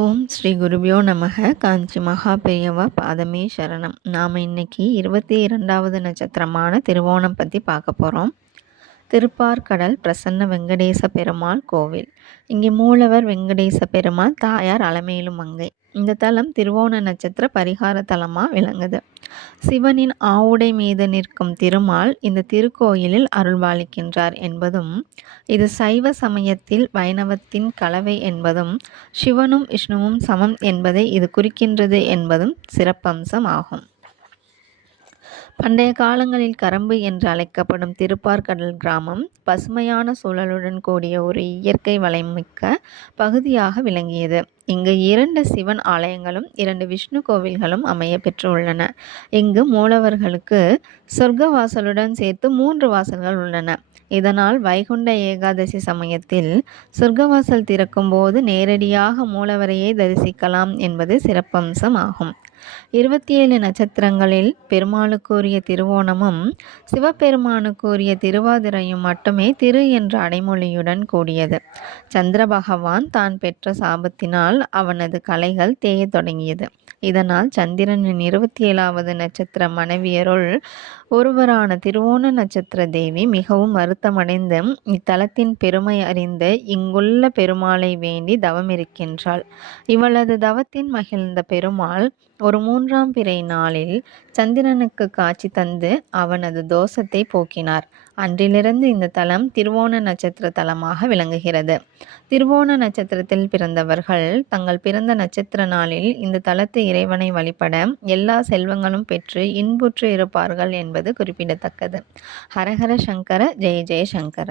ஓம் ஸ்ரீ குருபியோ நமக. காஞ்சி மகா பெரியவா பாதமே சரணம். நாம் இன்னைக்கு 22வது நட்சத்திரமான திருவோணம் பற்றி பார்க்க போகிறோம். திருப்பார்கடல் பிரசன்ன வெங்கடேச பெருமாள் கோவில். இங்கே மூலவர் வெங்கடேச பெருமாள், தாயார் அலமேலு மங்கை. இந்த தலம் திருவோண நட்சத்திர பரிகார தலமாக விளங்குது. சிவனின் ஆவுடை மீது நிற்கும் திருமால் இந்த திருக்கோயிலில் அருள்பாலிக்கின்றார் என்பதும், இது சைவ சமயத்தில் வைணவத்தின் கலவை என்பதும், சிவனும் விஷ்ணுவும் சமம் என்பதை இது குறிக்கின்றது என்பதும் சிறப்பம்சம் ஆகும். பண்டைய காலங்களில் கரம்பு என்று அழைக்கப்படும் திருப்பார்கடல் கிராமம் பசுமையான சூழலுடன் கூடிய ஒரு இயற்கை வளமிக்க பகுதியாக விளங்கியது. இங்கு 2 சிவன் ஆலயங்களும் 2 விஷ்ணு கோவில்களும் அமைய பெற்றுள்ளன. இங்கு மூலவர்களுக்கு சொர்க்க வாசலுடன் சேர்த்து 3 வாசல்கள் உள்ளன. இதனால் வைகுண்ட ஏகாதசி சமயத்தில் சொர்க்கவாசல் திறக்கும் போது நேரடியாக மூலவரையே தரிசிக்கலாம் என்பது சிறப்பம்சம் ஆகும். 27 நட்சத்திரங்களில் பெருமாளுக்குரிய திருவோணமும் சிவபெருமானுக்குரிய திருவாதிரையும் மட்டுமே திரு என்ற அடைமொழியுடன் கூடியது. சந்திர பகவான் தான் பெற்ற சாபத்தினால் அவனது கலைகள் தேயத் தொடங்கியது. இதனால் சந்திரனின் 27வது நட்சத்திர மனைவியருள் ஒருவரான திருவோண நட்சத்திர தேவி மிகவும் வருத்தமடைந்து இத்தலத்தின் பெருமை அறிந்து இங்குள்ள பெருமாளை வேண்டி தவமிருக்கின்றாள். இவளது தவத்தின் மகிழ்ந்த பெருமாள் ஒரு 3ஆம் பிறை நாளில் சந்திரனுக்கு காட்சி தந்து அவனது தோஷத்தை போக்கினார். அன்றிலிருந்து இந்த தலம் திருவோண நட்சத்திர தலமாக விளங்குகிறது. திருவோண நட்சத்திரத்தில் பிறந்தவர்கள் தங்கள் பிறந்த நட்சத்திர நாளில் இந்த தலத்து இறைவனை வழிபட எல்லா செல்வங்களும் பெற்று இன்புற்று இருப்பார்கள் என்பது குறிப்பிடத்தக்கது. ஹரஹர சங்கர, ஜெய ஜெய சங்கர.